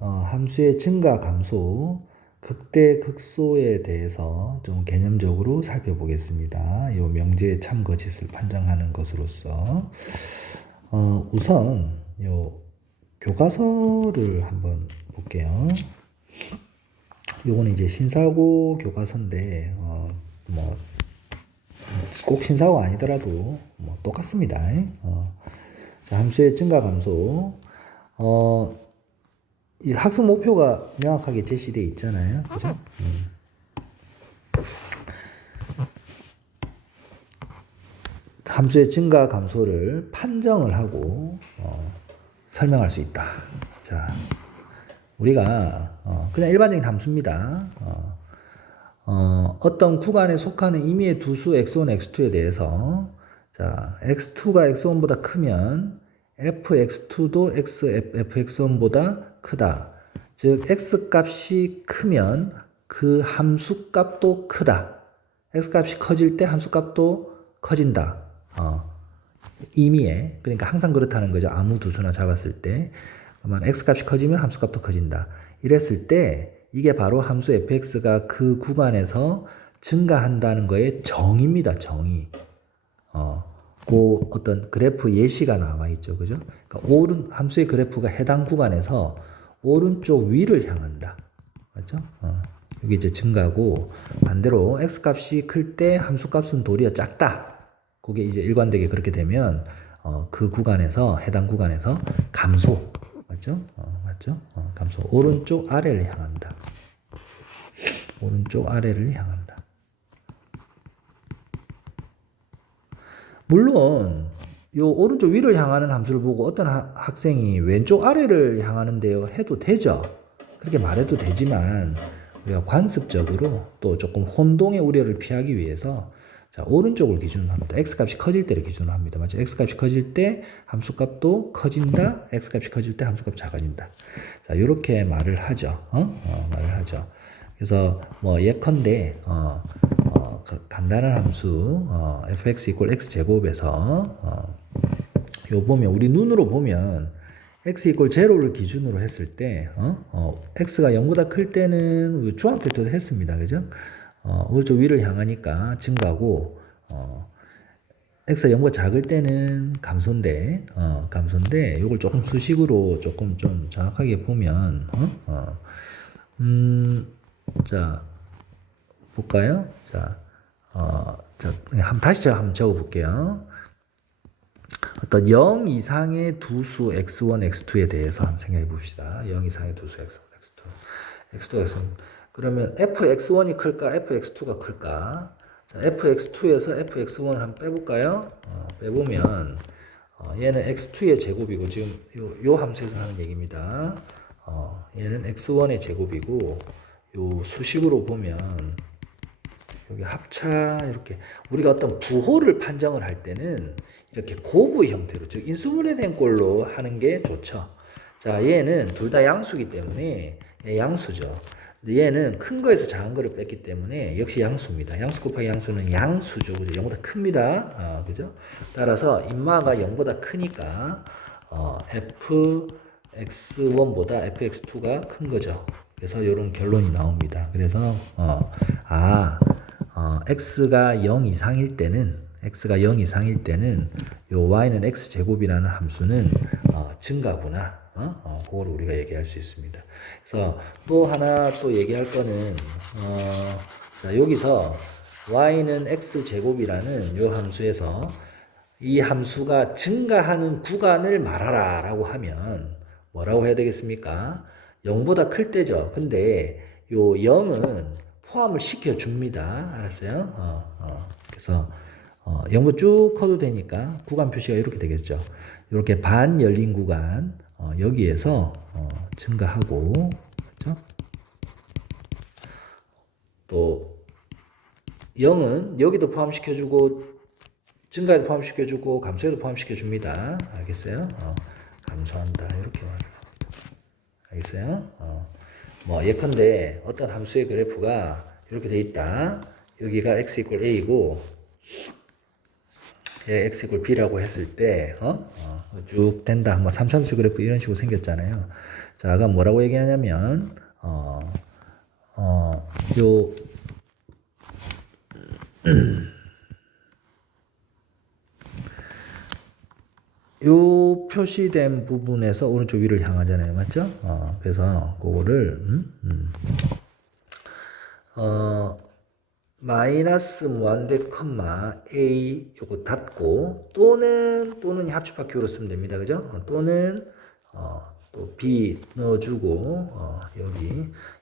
함수의 증가 감소, 극대 극소에 대해서 좀 개념적으로 살펴보겠습니다. 요 명제의 참거짓을 판정하는 것으로서 우선 요 교과서를 한번 볼게요. 요거는 이제 신사고 교과서인데 뭐 꼭 신사고 아니더라도 뭐 똑같습니다. 자, 함수의 증가 감소. 이 학습 목표가 명확하게 제시되어 있잖아요. 그죠? 함수의 증가 감소를 판정을 하고 설명할 수 있다. 자, 우리가 그냥 일반적인 함수입니다. 어떤 구간에 속하는 임의의 두수 x1, x2에 대해서 자, x2가 x1보다 크면 fx2도 fx1보다 크다. 즉 x값이 크면 그 함수값도 크다. x값이 커질 때 함수값도 커진다. 임의에 그러니까 항상 그렇다는 거죠. 아무 두수나 잡았을 때 x값이 커지면 함수값도 커진다. 이랬을 때 이게 바로 함수 fx가 그 구간에서 증가한다는 거의 정의입니다. 정의. 그 어떤 그래프 예시가 나와 있죠. 그죠? 그러니까 함수의 그래프가 해당 구간에서 오른쪽 위를 향한다. 맞죠? 여기 이제 증가고 반대로 x값이 클 때 함수값은 도리어 작다. 그게 이제 일관되게 그렇게 되면 그 구간에서 해당 구간에서 감소. 맞죠? 맞죠? 감소. 오른쪽 아래를 향한다. 오른쪽 아래를 향한다. 물론 요 오른쪽 위를 향하는 함수를 보고 어떤 학생이 왼쪽 아래를 향하는데요 해도 되죠. 그렇게 말해도 되지만 우리가 관습적으로 또 조금 혼동의 우려를 피하기 위해서 자, 오른쪽을 기준으로 합니다. x값이 커질 때를 기준으로 합니다. 맞죠? x값이 커질 때 함수값도 커진다. x값이 커질 때 함수값이 작아진다. 자, 요렇게 말을 하죠. 말을 하죠. 그래서 뭐 예컨대 간단한 함수 fx 이퀄 x제곱에서 요 보면 우리 눈으로 보면 x 이퀄 제로를 기준으로 했을 때 x가 0보다 클 때는 주합 표현도 했습니다. 그죠? 오른쪽 위를 향하니까 증가고 x가 0보다 작을 때는 감소인데 감소인데 요걸 조금 수식으로 조금 좀 정확하게 보면 자 볼까요? 자, 다시 제가 한번 적어볼게요. 어떤 0 이상의 두수 x1, x2에 대해서 한번 생각해 봅시다. 0 이상의 두수 x1, x2. x2, x1. 그러면 fx1이 클까? fx2가 클까? 자, fx2에서 fx1을 한번 빼볼까요? 빼보면, 얘는 x2의 제곱이고, 지금 요 함수에서 하는 얘기입니다. 얘는 x1의 제곱이고, 요 수식으로 보면, 여기 합차, 이렇게. 우리가 어떤 부호를 판정을 할 때는, 이렇게 고부 형태로, 즉, 인수분해된 꼴로 하는 게 좋죠. 자, 얘는 둘 다 양수기 때문에, 양수죠. 얘는 큰 거에서 작은 거를 뺐기 때문에 역시 양수입니다. 양수 곱하기 양수는 양수죠. 그죠? 0보다 큽니다. 그죠? 따라서 인마가 0보다 크니까 fx1보다 fx2가 큰 거죠. 그래서 이런 결론이 나옵니다. 그래서 x가 0 이상일 때는 요 y는 x제곱이라는 함수는 증가구나. 그걸 우리가 얘기할 수 있습니다. 그래서 또 하나 또 얘기할 거는 자, 여기서 y는 x제곱이라는 요 함수에서 이 함수가 증가하는 구간을 말하라 라고 하면 뭐라고 해야 되겠습니까? 0보다 클 때죠. 근데 요 0은 포함을 시켜줍니다. 알았어요? 그래서 0보다 쭉 커도 되니까 구간 표시가 이렇게 되겠죠. 이렇게 반 열린 구간 여기에서 증가하고 그렇죠? 또 0은 여기도 포함시켜주고 증가에도 포함시켜주고 감소에도 포함시켜줍니다. 알겠어요? 감소한다 이렇게 말합니다. 알겠어요? 뭐 예컨대 어떤 함수의 그래프가 이렇게 돼 있다. 여기가 x 이퀄 a이고 x 이퀄 b라고 했을 때 쭉 된다. 뭐 3차함수 그래프 이런 식으로 생겼잖아요. 자, 아까 뭐라고 얘기하냐면, 요, 요 표시된 부분에서 오른쪽 위를 향하잖아요. 맞죠? 그래서 그거를, 마이너스 무한대 컴마 A 요거 닫고 또는 합집합 로 쓰면 됩니다. 그죠? 또는 또 B 넣어주고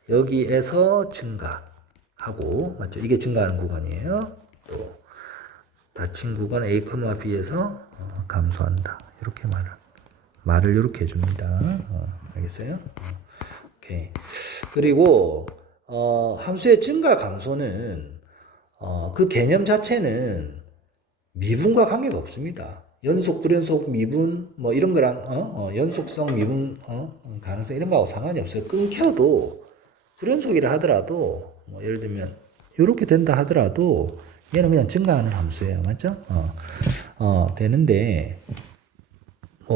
여기에서 증가하고 맞죠? 이게 증가하는 구간이에요. 또 닫힌 구간 A, B에서 감소한다. 이렇게 말을 이렇게 해줍니다. 알겠어요? 오케이. 그리고 함수의 증가 감소는 그 개념 자체는 미분과 관계가 없습니다. 연속, 불연속, 미분 뭐 이런 거랑 연속성, 미분 가능성 이런 거하고 상관이 없어요. 끊겨도 불연속이라 하더라도 뭐 예를 들면 이렇게 된다 하더라도 얘는 그냥 증가하는 함수예요. 맞죠? 되는데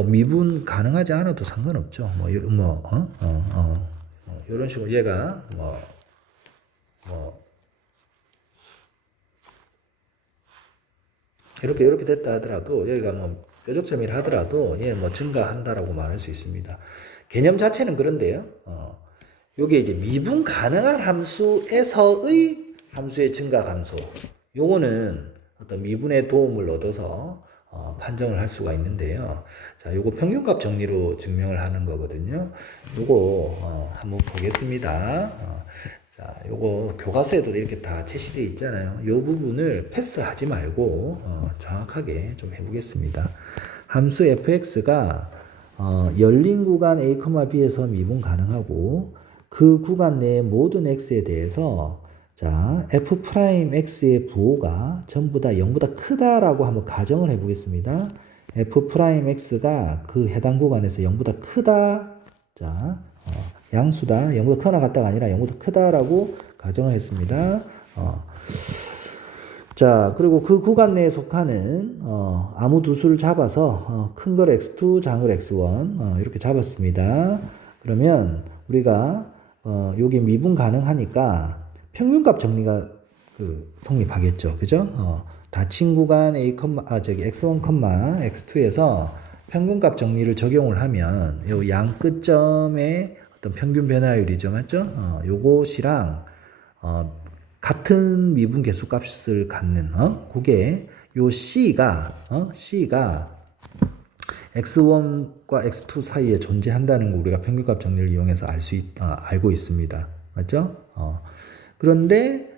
미분 가능하지 않아도 상관없죠. 이런 식으로 얘가 이렇게 됐다 하더라도 여기가 뾰족점이라 하더라도 얘 증가한다라고 말할 수 있습니다. 개념 자체는 그런데요. 요게 이제 미분 가능한 함수에서의 함수의 증가 감소. 요거는 어떤 미분의 도움을 얻어서 판정을 할 수가 있는데요. 자, 요거 평균값 정리로 증명을 하는 거거든요. 요거 한번 보겠습니다. 자, 요거 교과서에도 이렇게 다 제시되어 있잖아요. 요 부분을 패스하지 말고 정확하게 좀 해보겠습니다. 함수 fx가 열린 구간 a, b에서 미분 가능하고 그 구간 내의 모든 x에 대해서 자, f'x의 부호가 전부 다 0보다 크다라고 한번 가정을 해보겠습니다. f'x가 그 해당 구간에서 0보다 크다. 자, 양수다. 0보다 크거나 같다가 아니라 0보다 크다라고 가정을 했습니다. 자, 그리고 그 구간 내에 속하는 아무 두 수를 잡아서 큰 걸 x2, 작은 걸 x1 이렇게 잡았습니다. 그러면 우리가 여기 미분 가능하니까 평균값 정리가 성립하겠죠. 그죠? 닫힌 구간 x1, x2에서 평균값 정리를 적용을 하면 요 양 끝점의 어떤 평균 변화율이죠. 맞죠? 요것이랑 같은 미분 개수 값을 갖는 그게 요 C가 x1과 x2 사이에 존재한다는 거 우리가 평균값 정리를 이용해서 알고 있습니다. 맞죠? 그런데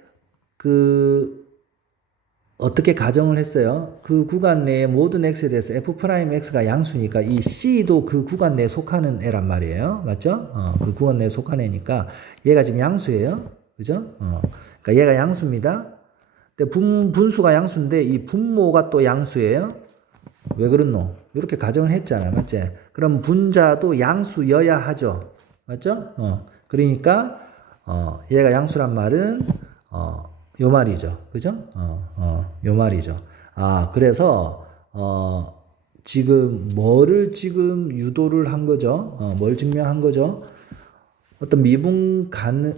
어떻게 가정을 했어요? 그 구간 내의 모든 x에 대해서 f'x가 양수니까 이 c도 그 구간 내에 속하는 애란 말이에요. 맞죠? 그 구간 내에 속하는 애니까 얘가 지금 양수예요. 그죠? 그러니까 얘가 양수입니다. 근데 분수가 양수인데 이 분모가 또 양수예요. 왜 그렇노? 이렇게 가정을 했잖아. 맞지? 그럼 분자도 양수여야 하죠. 맞죠? 그러니까 얘가 양수란 말은 요 말이죠. 그죠? 요 말이죠. 그래서 지금 뭐를 지금 유도를 한 거죠? 뭘 증명한 거죠? 어떤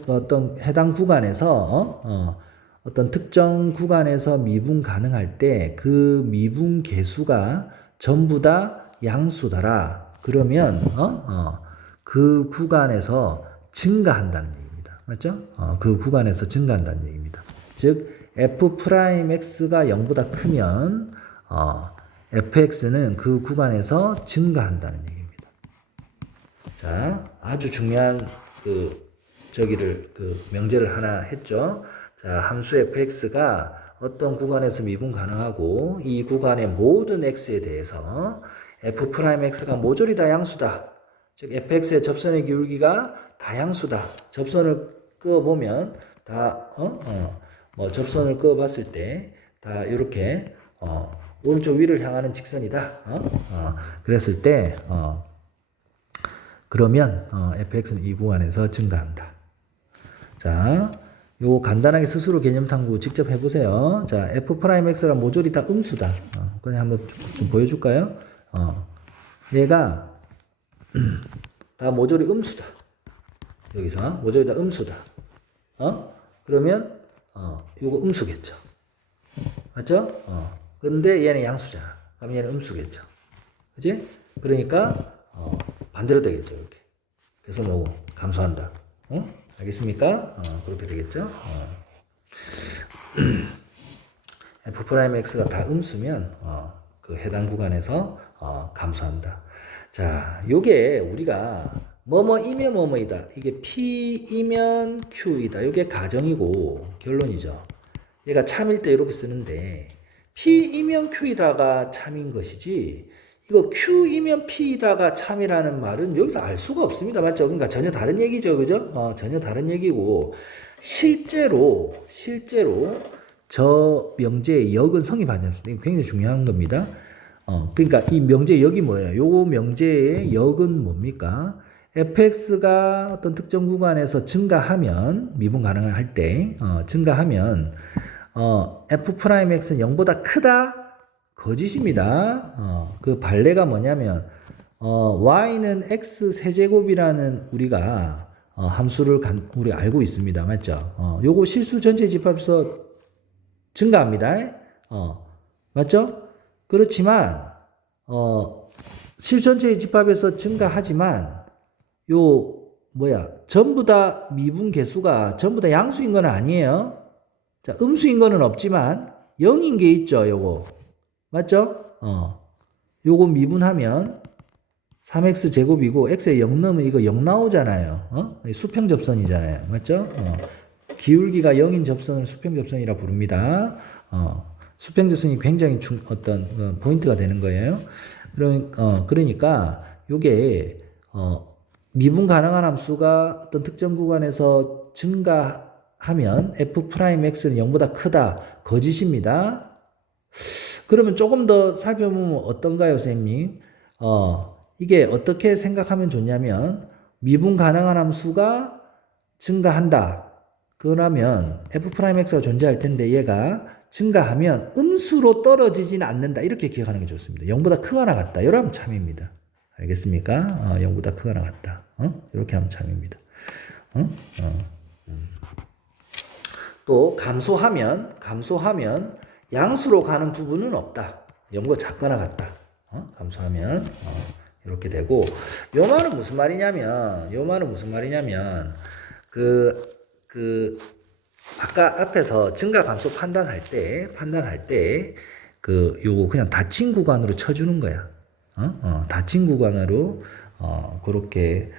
어떤 해당 구간에서 어떤 특정 구간에서 미분 가능할 때 그 미분 개수가 전부 다 양수더라. 그러면 그 구간에서 증가한다는 얘기입니다. 맞죠? 그 구간에서 증가한다는 얘기입니다. 즉 f'x가 0보다 크면 fx는 그 구간에서 증가한다는 얘기입니다. 자, 아주 중요한 명제를 하나 했죠. 자, 함수 fx가 어떤 구간에서 미분 가능하고 이 구간의 모든 x에 대해서 f'x가 모조리 다 양수다. 즉 fx의 접선의 기울기가 다 양수다. 접선을 그어보면 다 접선을 그어봤을 때 다 이렇게 오른쪽 위를 향하는 직선이다. 그랬을 때 그러면 fx는 이 구간에서 증가한다. 자, 요 간단하게 스스로 개념 탐구 직접 해보세요. 자, f'x가 모조리 다 음수다. 그냥 한번 좀 보여줄까요? 얘가 다 모조리 음수다. 여기서 모조리 다 음수다. 그러면 요거 음수겠죠. 맞죠? 근데 얘는 양수잖아. 그럼 얘는 음수겠죠. 그지? 그러니까 반대로 되겠죠. 이렇게. 그래서 뭐 감소한다. 알겠습니까? 그렇게 되겠죠. F'X가 다 음수면 그 해당 구간에서 감소한다. 자, 요게 우리가 뭐뭐이면 뭐뭐이다. 이게 P이면 Q이다. 요게 가정이고 결론이죠. 얘가 참일 때 이렇게 쓰는데 P이면 Q이다가 참인 것이지 이거 Q이면 P이다가 참이라는 말은 여기서 알 수가 없습니다. 맞죠? 그러니까 전혀 다른 얘기죠. 그죠? 전혀 다른 얘기고 실제로 저 명제의 역은 성립하지 않습니다. 이거 굉장히 중요한 겁니다. 그러니까 이 명제의 역이 뭐예요? 요 명제의 역은 뭡니까? fx가 어떤 특정 구간에서 증가하면 미분 가능할 때 증가하면 f'x는 0보다 크다? 거짓입니다. 그 반례가 뭐냐면 y는 x 세제곱이라는 우리가 함수를 우리 알고 있습니다. 맞죠? 요거 실수 전체 집합에서 증가합니다. 맞죠? 그렇지만 실수 전체의 집합에서 증가하지만 전부 다 미분 개수가 전부 다 양수인 건 아니에요. 자, 음수인 거는 없지만 0인 게 있죠, 요거. 맞죠? 요거 미분하면 3x 제곱이고 x에 0 넣으면 이거 0 나오잖아요. 수평 접선이잖아요. 맞죠? 기울기가 0인 접선을 수평 접선이라 부릅니다. 수평 접선이 굉장히 어떤 포인트가 되는 거예요. 그러니까 요게 미분 가능한 함수가 어떤 특정 구간에서 증가하면 f'x는 0보다 크다. 거짓입니다. 그러면 조금 더 살펴보면 어떤가요, 선생님? 이게 어떻게 생각하면 좋냐면 미분 가능한 함수가 증가한다. 그러면 f'x가 존재할 텐데 얘가 증가하면 음수로 떨어지지는 않는다. 이렇게 기억하는 게 좋습니다. 0보다 크거나 같다. 이렇게 하면 참입니다. 알겠습니까? 0보다 크거나 같다. 이렇게 하면 참입니다. 또 감소하면 양수로 가는 부분은 없다. 0보다 작거나 같다. 감소하면 이렇게 되고 요 말은 무슨 말이냐면 아까 앞에서 증가 감소 판단할 때 요거 그냥 닫힌 구간으로 쳐주는 거야. 닫힌 구간으로 그렇게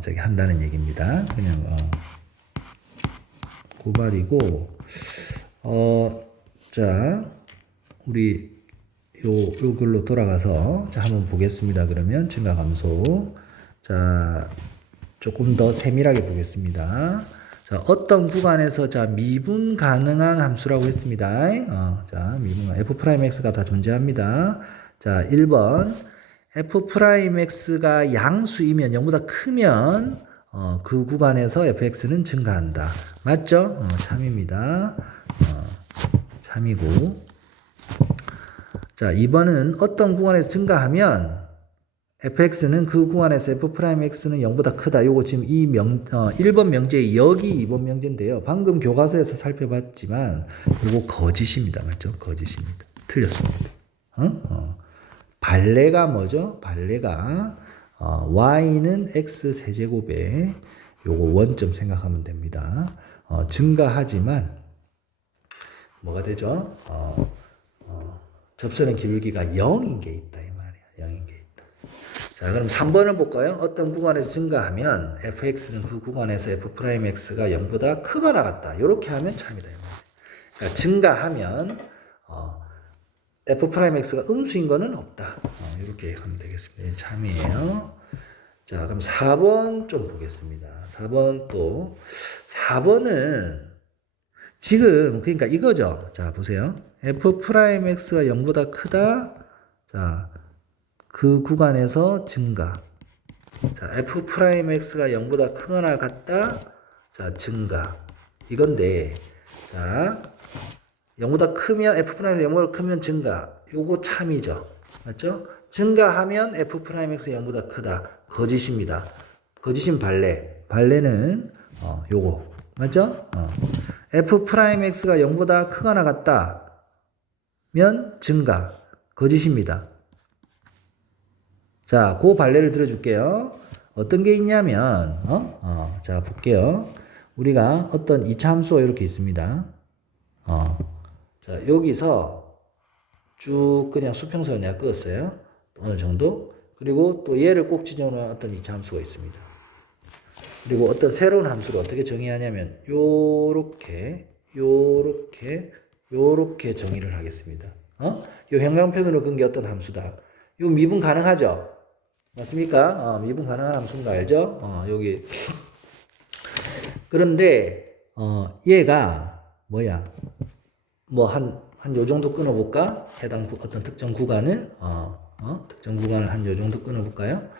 저기 한다는 얘기입니다. 그냥 고발이고 자 우리 요 글로 돌아가서 자 한번 보겠습니다. 그러면 증가 감소 자 조금 더 세밀하게 보겠습니다. 자, 어떤 구간에서 자 미분 가능한 함수라고 했습니다. 자, 미분 f'x가 다 존재합니다. 자, 1번 f'x가 양수이면 0보다 크면 그 구간에서 fx는 증가한다. 맞죠? 참입니다. 참이고. 자, 2번은 어떤 구간에서 증가하면 fx는 그 구간에서 f'x는 0보다 크다. 요거 지금 1번 명제의 역이 2번 명제인데요. 방금 교과서에서 살펴봤지만 요거 거짓입니다. 맞죠? 거짓입니다. 틀렸습니다. 반례가 뭐죠? 반례가 y는 x 세제곱에 요거 원점 생각하면 됩니다. 증가하지만 뭐가 되죠? 접선의 기울기가 0인 게 있다 이 말이야. 0인 게 있다. 자, 그럼 3번을 볼까요? 어떤 구간에서 증가하면 fx는 그 구간에서 f'x가 0보다 크거나 같다. 이렇게 하면 참이다 이 말이야. 그러니까 증가하면 f'x가 음수인 거는 없다. 이렇게 하면 되겠습니다. 참이에요. 자, 그럼 4번 좀 보겠습니다. 4번은 지금 그러니까 이거죠. 자, 보세요. f'x가 0보다 크다. 자, 그 구간에서 증가. 자, f'x가 0보다 크거나 같다. 자, 증가. 이건데, 자, 0보다 크면 f'x가 0보다 크면 증가. 요거 참이죠. 맞죠? 증가하면 f'x가 0보다 크다. 거짓입니다. 거짓인 발레. 발레는 요거 맞죠? f 프라임 x가 0보다 크거나 같다면 증가. 거짓입니다. 자, 그 발레를 들어줄게요. 어떤 게 있냐면, 자, 볼게요. 우리가 어떤 2차 함수가 이렇게 있습니다. 자, 여기서 쭉 그냥 수평선을 내가 그었어요. 어느 정도. 그리고 또 얘를 꼭 지정한 어떤 2차 함수가 있습니다. 그리고 어떤 새로운 함수를 어떻게 정의하냐면, 요렇게 정의를 하겠습니다. 요 형광펜으로 그은 게 어떤 함수다. 요 미분 가능하죠? 맞습니까? 미분 가능한 함수인 거 알죠? 여기. 그런데, 얘가, 뭐야. 뭐, 한 요 정도 끊어볼까? 해당 어떤 특정 구간을, 특정 구간을 한 요 정도 끊어볼까요?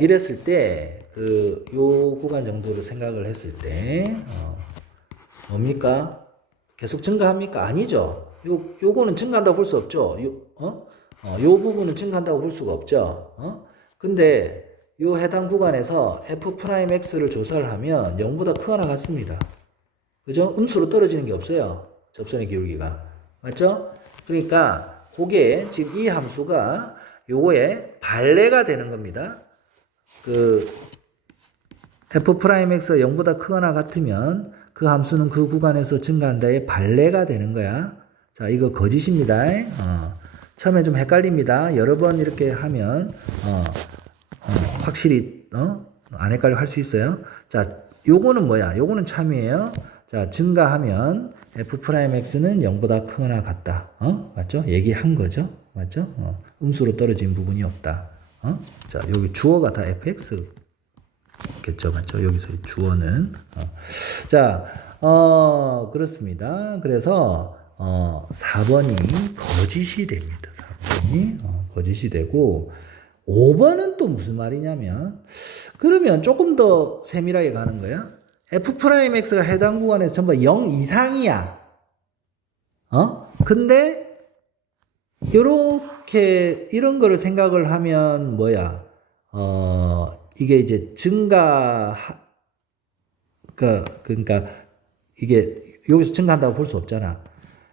이랬을 때, 요 구간 정도로 생각을 했을 때, 뭡니까? 계속 증가합니까? 아니죠. 요거는 증가한다고 볼 수 없죠. 요 부분은 증가한다고 볼 수가 없죠. 근데 요 해당 구간에서 f'x를 조사를 하면 0보다 크거나 같습니다. 그죠? 음수로 떨어지는 게 없어요. 접선의 기울기가. 맞죠? 그러니까 그게 지금 이 함수가 요거의 발레가 되는 겁니다. f'x가 0보다 크거나 같으면 그 함수는 그 구간에서 증가한다의 발레가 되는 거야. 자, 이거 거짓입니다. 처음에 좀 헷갈립니다. 여러 번 이렇게 하면 확실히 안 헷갈려 할 수 있어요. 자, 요거는 뭐야? 요거는 참이에요. 자, 증가하면 f'x는 0보다 크거나 같다. 맞죠? 얘기한 거죠. 맞죠? 음수로 떨어진 부분이 없다. 자, 여기 주어가 다 fx겠죠. 맞죠? 여기서 주어는. 자, 그렇습니다. 그래서 4번이 거짓이 됩니다. 4번이 거짓이 되고 5번은 또 무슨 말이냐면 그러면 조금 더 세밀하게 가는 거야. f'x가 해당 구간에서 전부 0 이상이야. 근데 요렇게 이런 거를 생각을 하면 뭐야? 이게 이제 그러니까 이게 여기서 증가한다고 볼 수 없잖아.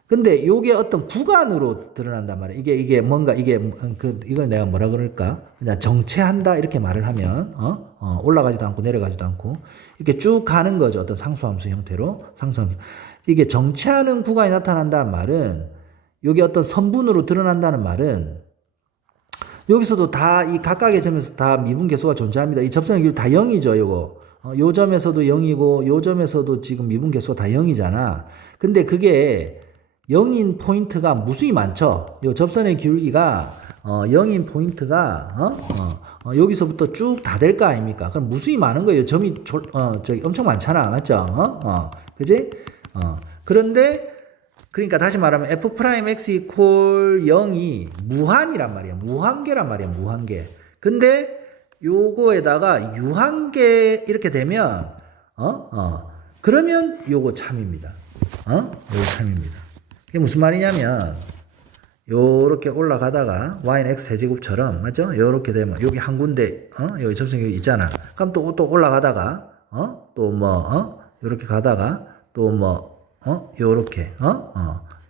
근데 요게 어떤 구간으로 드러난단 말이야. 이게 뭔가 이걸 내가 뭐라 그럴까? 그냥 정체한다 이렇게 말을 하면 올라가지도 않고 내려가지도 않고 이렇게 쭉 가는 거죠. 어떤 상수함수 형태로 상수함수. 이게 정체하는 구간이 나타난다는 말은 여기 어떤 선분으로 드러난다는 말은 여기서도 다 이 각각의 점에서 다 미분 계수가 존재합니다. 이 접선의 기울기 다 0이죠. 요거. 요 점에서도 0이고 요 점에서도 지금 미분 계수가 다 0이잖아. 근데 그게 0인 포인트가 무수히 많죠. 요 접선의 기울기가 0인 포인트가 여기서부터 쭉 다 될 거 아닙니까? 그럼 무수히 많은 거예요. 점이 저기 엄청 많잖아. 맞죠? 그지? 그런데 그러니까 다시 말하면 f'x equal 0이 무한이란 말이야. 무한계란 말이야. 무한계. 근데 요거에다가 유한계 이렇게 되면 그러면 요거 참입니다. 요거 참입니다. 이게 무슨 말이냐면 요렇게 올라가다가 y는 x 세제곱처럼 맞죠? 요렇게 되면 여기 한 군데 여기 접선이 있잖아. 그럼 또 올라가다가 또 뭐 요렇게 가다가 또 뭐 요렇게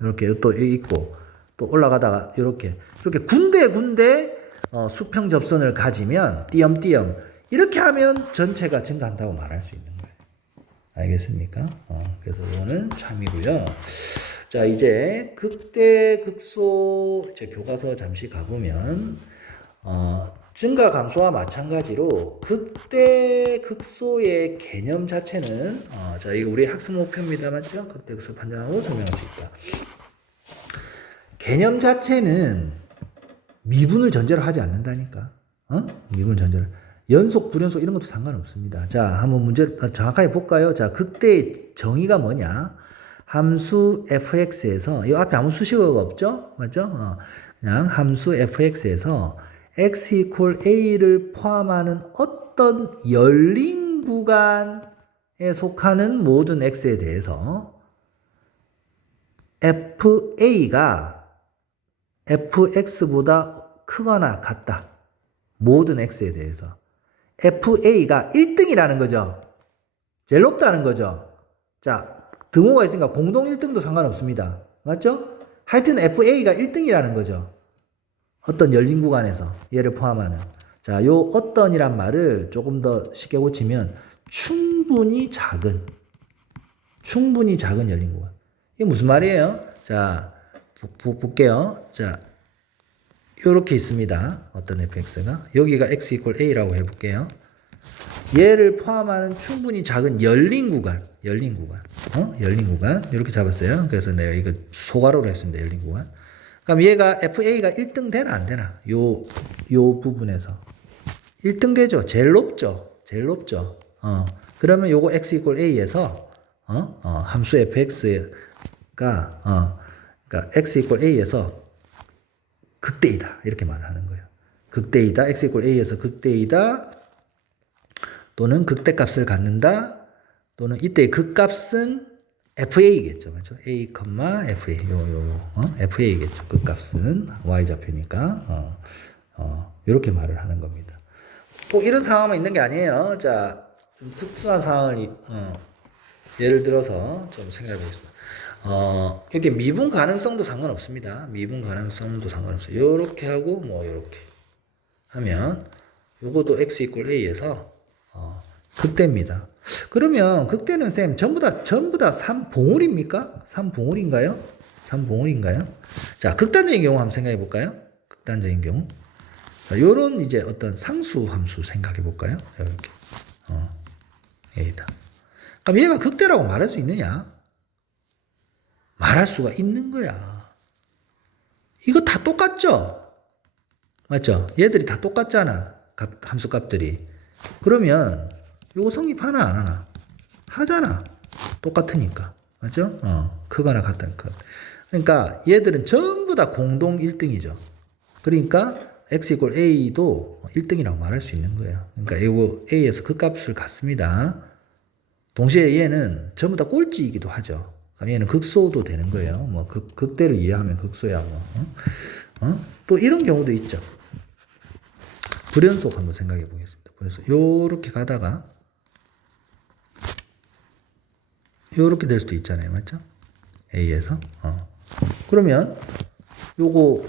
요렇게 또 있고 또 올라가다가 요렇게 이렇게 군데 수평 접선을 가지면 띄엄띄엄 이렇게 하면 전체가 증가한다고 말할 수 있는 거예요. 알겠습니까? 그래서 이거는 참이고요. 자, 이제 극대 극소 이제 교과서 잠시 가보면 증가 감소와 마찬가지로 극대 극소의 개념 자체는 자, 이거 우리 학습 목표입니다. 맞죠? 극대 극소 판정하고 설명할 수 있다. 개념 자체는 미분을 전제로 하지 않는다니까. 미분을 전제로. 연속, 불연속 이런 것도 상관없습니다. 자, 한번 문제 정확하게 볼까요? 자, 극대의 정의가 뭐냐? 함수 fx에서 이 앞에 아무 수식어가 없죠? 맞죠? 그냥 함수 fx에서 x equal a를 포함하는 어떤 열린 구간에 속하는 모든 x에 대해서 fa가 fx보다 크거나 같다. 모든 x에 대해서. FA가 1등이라는 거죠. 제일 높다는 거죠. 자, 등호가 있으니까 공동 1등도 상관없습니다. 맞죠? 하여튼 FA가 1등이라는 거죠. 어떤 열린 구간에서 얘를 포함하는. 자, 요 어떤이란 말을 조금 더 쉽게 고치면 충분히 작은 열린 구간. 이게 무슨 말이에요? 자, 볼게요. 자, 요렇게 있습니다. 어떤 fx가. 여기가 x equal a라고 해볼게요. 얘를 포함하는 충분히 작은 열린 구간. 열린 구간. 이렇게 잡았어요. 그래서 내가 이거 소괄호로 했습니다. 열린 구간. 그럼 얘가 FA가 1등 되나 안 되나? 요 부분에서. 1등 되죠. 제일 높죠. 그러면 요거 x equal a에서, 함수 fx가, 그러니까 x equal a에서 극대이다. 이렇게 말을 하는 거예요. 극대이다. x equal a에서 극대이다. 또는 극대값을 갖는다. 또는 이때의 극값은 FA겠죠. 맞죠? A, FA. FA겠죠. 극값은 Y좌표니까. 이렇게 말을 하는 겁니다. 꼭 이런 상황만 있는 게 아니에요. 자, 특수한 상황을, 예를 들어서 좀 생각해 보겠습니다. 이렇게 미분 가능성도 상관없습니다. 미분 가능성도 상관없어요. 요렇게 하고, 요렇게 하면, 요것도 x equal a에서, 극대입니다. 그러면 극대는 쌤 전부 다 3봉울입니까? 3봉울인가요? 3봉울인가요? 자, 극단적인 경우 한번 생각해 볼까요? 극단적인 경우. 자, 요런 이제 어떤 상수 함수 생각해 볼까요? 이렇게. A다. 그럼 얘가 극대라고 말할 수 있느냐? 말할 수가 있는 거야. 이거 다 똑같죠? 맞죠? 얘들이 다 똑같잖아. 함수 값들이. 그러면 요거 성립하나 안 하나? 하잖아. 똑같으니까. 맞죠? 크거나 같다니까. 그러니까 얘들은 전부 다 공동 1등이죠. 그러니까 x equal a도 1등이라고 말할 수 있는 거예요. 그러니까 요거 a에서 그 값을 갖습니다. 동시에 얘는 전부 다 꼴찌이기도 하죠. 그럼 얘는 극소도 되는 거예요. 극대를 이해하면 극소야. 또 이런 경우도 있죠. 불연속 한번 생각해 보겠습니다. 그래서 요렇게 가다가 요렇게 될 수도 있잖아요. 맞죠? A에서. 그러면 요거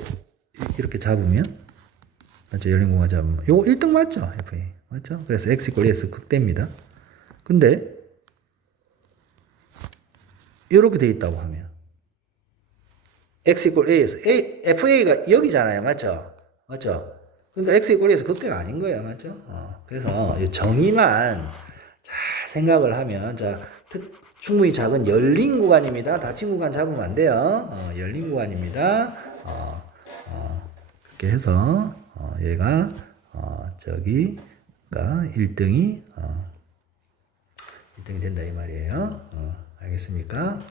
이렇게 잡으면 맞죠? 열린 공간 잡으면 요거 1등 맞죠? FA. 맞죠? 그래서 x equal a에서 극대입니다. 근데 요렇게 돼 있다고 하면 x equal a에서 FA가 여기잖아요. 맞죠? 그러니까 x equal a에서 극대가 아닌 거예요. 맞죠? 그래서 정의만 잘 생각을 하면 자, 충분히 작은 열린 구간입니다. 닫힌 구간 잡으면 안 돼요. 열린 구간입니다. 그렇게 해서 얘가 저기가 1등이 된다 이 말이에요. 알겠습니까?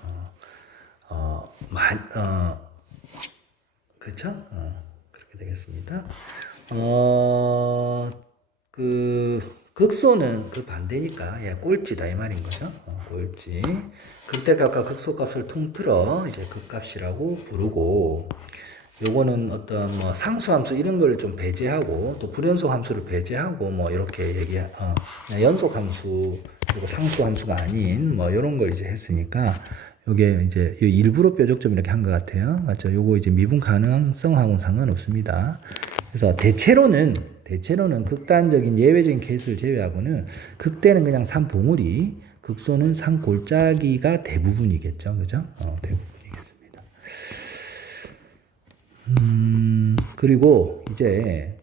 그렇죠? 그렇게 되겠습니다. 극소는 그 반대니까 꼴찌다 이 말인 거죠. 꼴찌. 극대값과 극소값을 통틀어 이제 극값이라고 부르고, 요거는 어떤 상수함수 이런 걸 좀 배제하고 또 불연속 함수를 배제하고 이렇게 연속함수 그리고 상수함수가 아닌 이런 걸 이제 했으니까 요게 이제 일부러 뾰족점 이렇게 한 것 같아요. 맞죠? 요거 이제 미분 가능성하고는 상관없습니다. 그래서 대체로는 극단적인 예외적인 케이스를 제외하고는 극대는 그냥 3봉우리, 극소는 3골짜기가 대부분이겠죠. 그죠? 대부분이겠습니다. 그리고 이제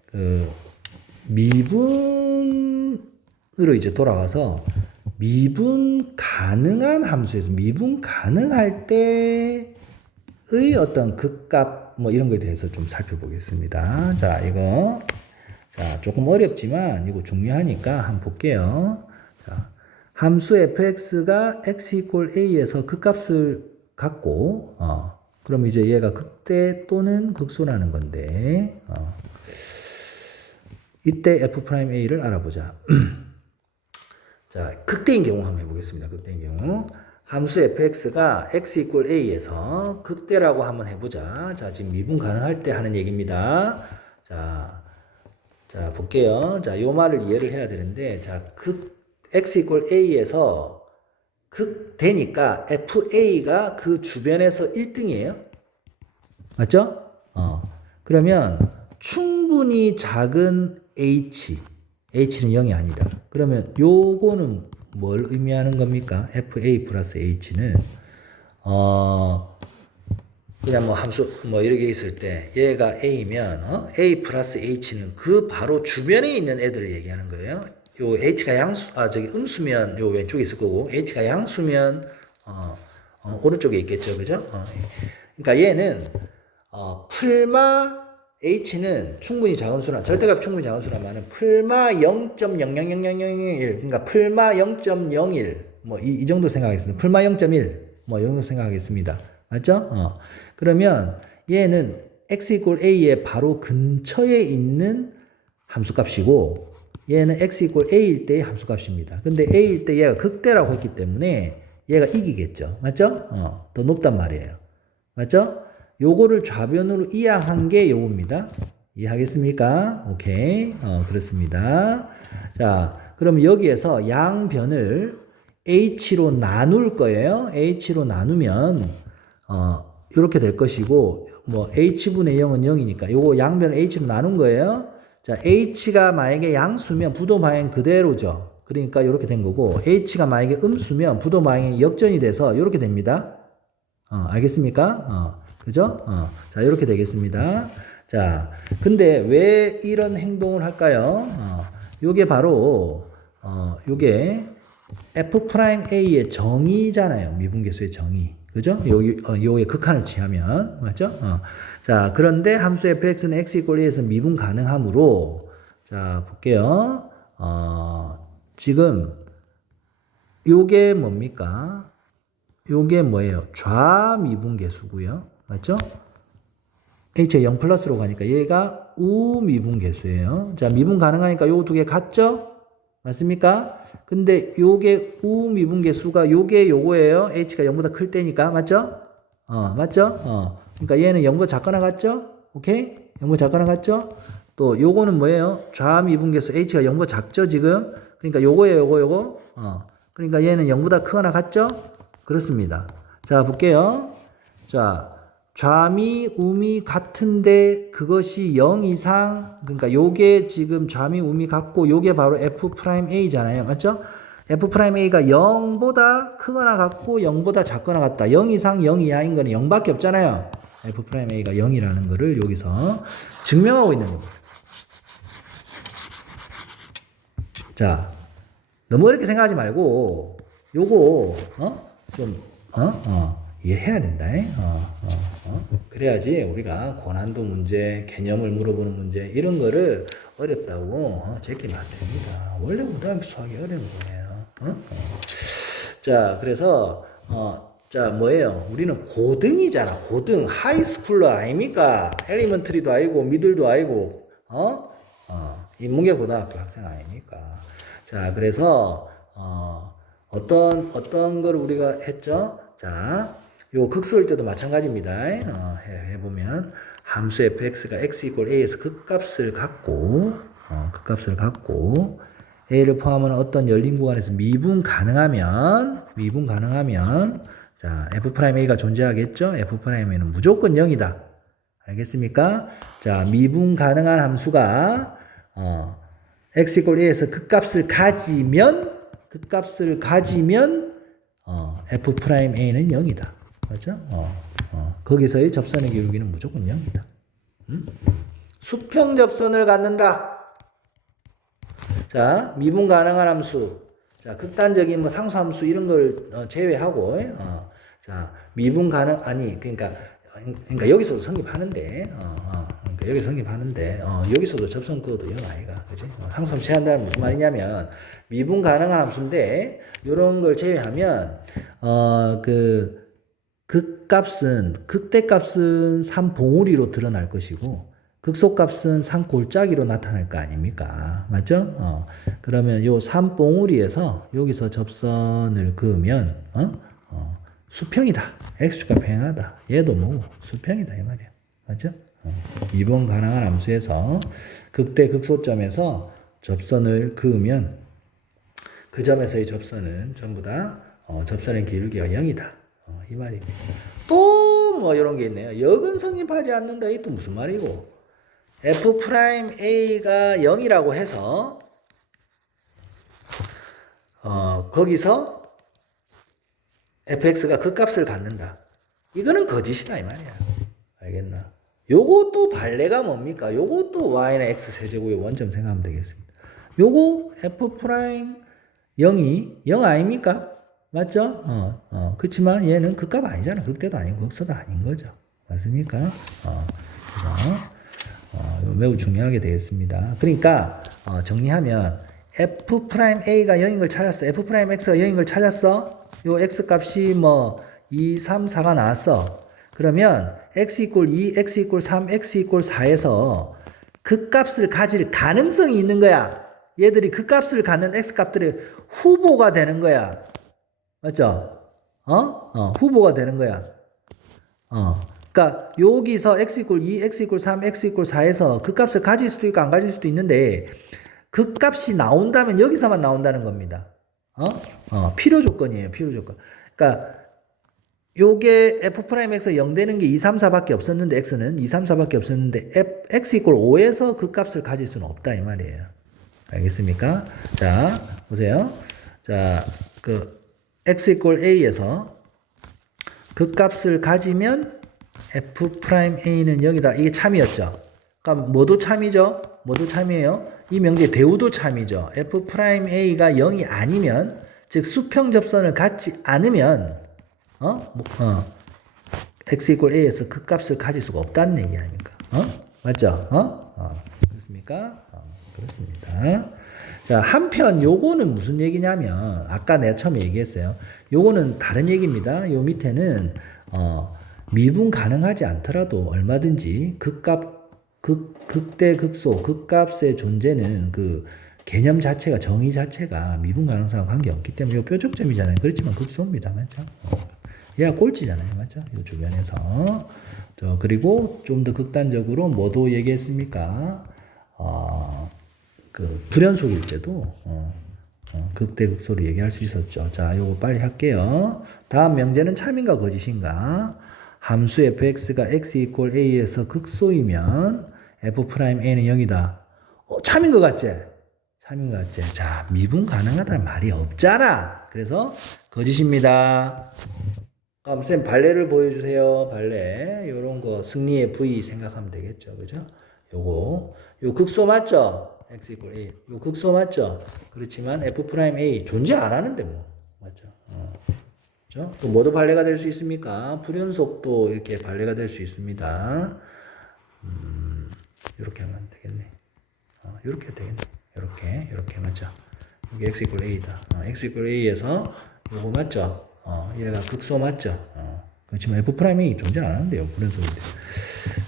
미분으로 이제 돌아와서 미분 가능한 함수에서 미분 가능할 때의 어떤 극값 이런 거에 대해서 좀 살펴보겠습니다. 자, 이거 조금 어렵지만 이거 중요하니까 한번 볼게요. 자, 함수 fx가 x equal a에서 극값을 갖고 그럼 이제 얘가 극대 또는 극소라는 건데 이때 f'a를 알아보자. 자, 극대인 경우 한번 해보겠습니다. 극대인 경우 함수 fx가 x equal a에서 극대라고 한번 해보자. 자, 지금 미분 가능할 때 하는 얘기입니다. 자, 자, 볼게요. 자, 요 말을 이해를 해야 되는데, 자, x 이퀄 a에서 되니까 fa가 그 주변에서 1등이에요. 맞죠? 그러면 충분히 작은 h는 0이 아니다. 그러면 요거는 뭘 의미하는 겁니까? fa 플러스 h는 그냥 뭐 함수 뭐 이렇게 있을 때 얘가 a면 a 플러스 h는 그 바로 주변에 있는 애들을 얘기하는 거예요. 요 h가 음수면 요 왼쪽에 있을 거고 h가 양수면 오른쪽에 있겠죠, 그죠? 그러니까 얘는 풀마 h는 충분히 작은 수란, 절대값 충분히 작은 수라면은 풀마 0.0000001, 그러니까 풀마 0.01, 뭐 이 정도 생각하겠습니다. 풀마 0.1, 뭐 이 정도 생각하겠습니다. 맞죠? 그러면 얘는 x 이퀄 a의 바로 근처에 있는 함수값이고 얘는 x 이퀄 a일 때의 함수값입니다. 근데 a일 때 얘가 극대라고 했기 때문에 얘가 이기겠죠. 맞죠? 더 높단 말이에요. 맞죠? 요거를 좌변으로 이항한 게 요겁니다. 이해하겠습니까? 오케이. 그렇습니다. 자, 그럼 여기에서 양변을 h로 나눌 거예요. h로 나누면 이렇게 될 것이고, 뭐 h분의 0은 0이니까 요거 양변을 h로 나눈 거예요. 자, h가 만약에 양수면 부도 방향 그대로죠. 그러니까 이렇게 된 거고, h가 만약에 음수면 부도 방향이 역전이 돼서 이렇게 됩니다. 알겠습니까? 그죠? 자, 이렇게 되겠습니다. 자, 근데 왜 이런 행동을 할까요? 요게 바로, 요게 f'a의 정의잖아요. 미분계수의 정의. 그죠? 요의 극한을 취하면. 맞죠? 자, 그런데 함수 fx는 x 이퀄 2에서 미분 가능하므로, 자, 볼게요. 지금, 요게 뭡니까? 요게 뭐예요? 좌미분계수고요. 맞죠? h가 0 플러스로 가니까 얘가 우미분계수예요. 자, 미분 가능하니까 요 두 개 같죠? 맞습니까? 근데 요게 우미분계수가 요게 요거예요. h가 0보다 클 때니까. 맞죠? 맞죠? 그러니까 얘는 0보다 작거나 같죠? 오케이? 0보다 작거나 같죠? 또 요거는 뭐예요? 좌미분계수 h가 0보다 작죠, 지금? 그러니까 요거예요, 요거. 그러니까 얘는 0보다 크거나 같죠? 그렇습니다. 자, 볼게요. 자, 좌미, 우미 같은데 그것이 0 이상, 그러니까 요게 지금 좌미, 우미 같고 요게 바로 f'a잖아요. 맞죠? f'a가 0보다 크거나 같고 0보다 작거나 같다. 0 이상, 0 이하인 거는 0밖에 없잖아요. f'a가 0이라는 거를 여기서 증명하고 있는 겁니다. 자, 너무 어렵게 생각하지 말고 요거 이해해야 된다. 그래야지 우리가 고난도 문제, 개념을 물어보는 문제 이런 거를 어렵다고 제끼면 안 됩니다. 원래 고등학교 수학이 어려운 거예요. 자, 그래서 자, 뭐예요? 우리는 고등이잖아. 고등, 하이스쿨러 아닙니까? 엘리먼트리도 아니고 미들도 아니고 인문계 고등학교 학생 아닙니까? 자, 그래서 어떤 걸 우리가 했죠? 자, 요 극수일 때도 마찬가지입니다. 해보면 함수 fx가 x 이퀄 a에서 극값을 갖고 a를 포함하는 어떤 열린 구간에서 미분 가능하면 자, f'a가 존재하겠죠? f'a는 무조건 0이다. 알겠습니까? 자, 미분 가능한 함수가 x 이퀄 a에서 극값을 가지면 f'a는 0이다. 맞죠? 거기서의 접선의 기울기는 무조건 0이다. 수평 접선을 갖는다. 자, 미분 가능한 함수. 자, 극단적인 뭐 상수함수 이런 걸 제외하고, 자, 미분 가능, 그러니까 여기서도 성립하는데, 여기서도 접선 그어도 0 아이가. 그지? 상수함수 제한다는 무슨 말이냐면, 미분 가능한 함수인데, 요런 걸 제외하면, 극대값은 3봉우리로 드러날 것이고, 극소값은 3골짜기로 나타날 거 아닙니까? 맞죠? 그러면 요 3봉우리에서 여기서 접선을 그으면, 수평이다. x축과 평행하다. 얘도 뭐고, 수평이다. 이 말이야. 맞죠? 미분 가능한 함수에서 극대 극소점에서 접선을 그으면 그 점에서의 접선은 전부 다 접선의 기울기가 0이다. 이 말입니다. 또 뭐 이런 게 있네요. 역은 성립하지 않는다. 이게 또 무슨 말이고? F'A가 0이라고 해서 거기서 fx가 그 값을 갖는다. 이거는 거짓이다 이 말이야. 알겠나? 요것도 발레가 뭡니까? 요것도 y는 x 세제곱의 원점 생각하면 되겠습니다. 요거 f 프라임 0이 0 아닙니까? 맞죠? 그렇지만 얘는 그 값 아니잖아. 극대도 아니고 극소도 아닌 거죠. 맞습니까? 그래서 매우 중요하게 되겠습니다. 그러니까 정리하면 f 프라임 a가 0인 걸 찾았어. f 프라임 x가 0인 걸 찾았어. 요 x 값이 뭐 2, 3, 4가 나왔어. 그러면 x 이꼴 2, x 이꼴 3, x 이꼴 4에서 그 값을 가질 가능성이 있는 거야. 얘들이 그 값을 갖는 x 값들이 후보가 되는 거야. 맞죠? 후보가 되는 거야. 그러니까 여기서 x 이꼴 2, x 이꼴 3, x 이꼴 4에서 그 값을 가질 수도 있고 안 가질 수도 있는데 그 값이 나온다면 여기서만 나온다는 겁니다. 필요 조건이에요. 필요 조건. 그러니까 요게 f'x가 0 되는 게 2, 3, 4밖에 없었는데 x는 2, 3, 4밖에 없었는데 x 이꼴 5에서 그 값을 가질 수는 없다 이 말이에요. 알겠습니까? 자, 보세요. 자, 그 x 이꼴 a에서 그 값을 가지면 f'a는 0이다. 이게 참이었죠. 그러니까 뭐도 참이죠? 뭐도 참이에요? 이 명제 대우도 참이죠. f'a가 0이 아니면 즉 수평 접선을 갖지 않으면 x 이꼴 a에서 그 값을 가질 수가 없다는 얘기 아닙니까? 맞죠? 그렇습니까? 그렇습니다. 자, 한편 요거는 무슨 얘기냐면 아까 내가 처음에 얘기했어요. 요거는 다른 얘기입니다. 요 밑에는 미분 가능하지 않더라도 얼마든지 극대 극소 극값의 존재는 그 개념 자체가 정의 자체가 미분 가능성과 관계없기 때문에 요 뾰족점이잖아요. 그렇지만 극소입니다. 맞죠? 얘가 꼴찌잖아요. 맞죠? 요 주변에서. 그리고 좀 더 극단적으로 뭐도 얘기했습니까? 그 불연속일 때도 극대 극소로 얘기할 수 있었죠. 자, 요거 빨리 할게요. 다음 명제는 참인가 거짓인가? 함수 fx가 x 이퀄 a에서 극소이면 f'a는 0이다. 참인 것 같지? 참인 것 같지? 자, 미분 가능하다는 말이 없잖아. 그래서 거짓입니다. 그럼 쌤 발레를 보여주세요. 발레. 요런 거 승리의 V 생각하면 되겠죠. 그죠? 요 극소 맞죠? x 이퀄 a. 요 극소 맞죠? 그렇지만 f'a 존재 안 하는데 뭐. 맞죠? 그죠? 또 뭐도 발레가 될 수 있습니까? 불연속도 이렇게 발레가 될 수 있습니다. 이렇게 하면 되겠네. 이렇게 되겠네. 이렇게 맞죠? 여기 x 이퀄 a다. x 이퀄 a에서 요거 맞죠? 얘가 극소 맞죠? 그렇지만 f'a 존재 안 하는데요. 불연속인데.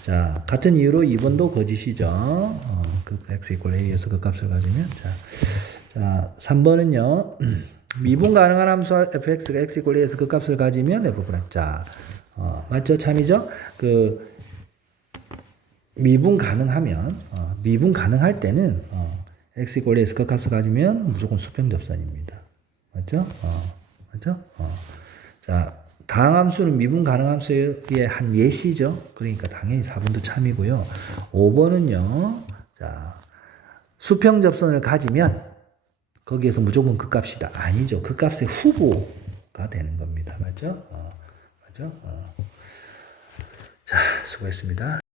자, 같은 이유로 2번도 거짓이죠. 그 x 이퀄 a에서 그 값을 가지면. 자, 3번은요. 미분 가능한 함수 fx가 x 이퀄 a에서 그 값을 가지면 f'. 자, 맞죠? 참이죠? 그 미분 가능하면 미분 가능할 때는 x 이퀄 a에서 그 값을 가지면 무조건 수평 접선입니다. 맞죠? 맞죠? 자, 다항함수는 미분 가능함수의 한 예시죠. 그러니까 당연히 4번도 참이고요. 5번은요. 자, 수평 접선을 가지면 거기에서 무조건 그 값이다. 아니죠. 그 값의 후보가 되는 겁니다. 맞죠? 맞죠? 자, 수고했습니다.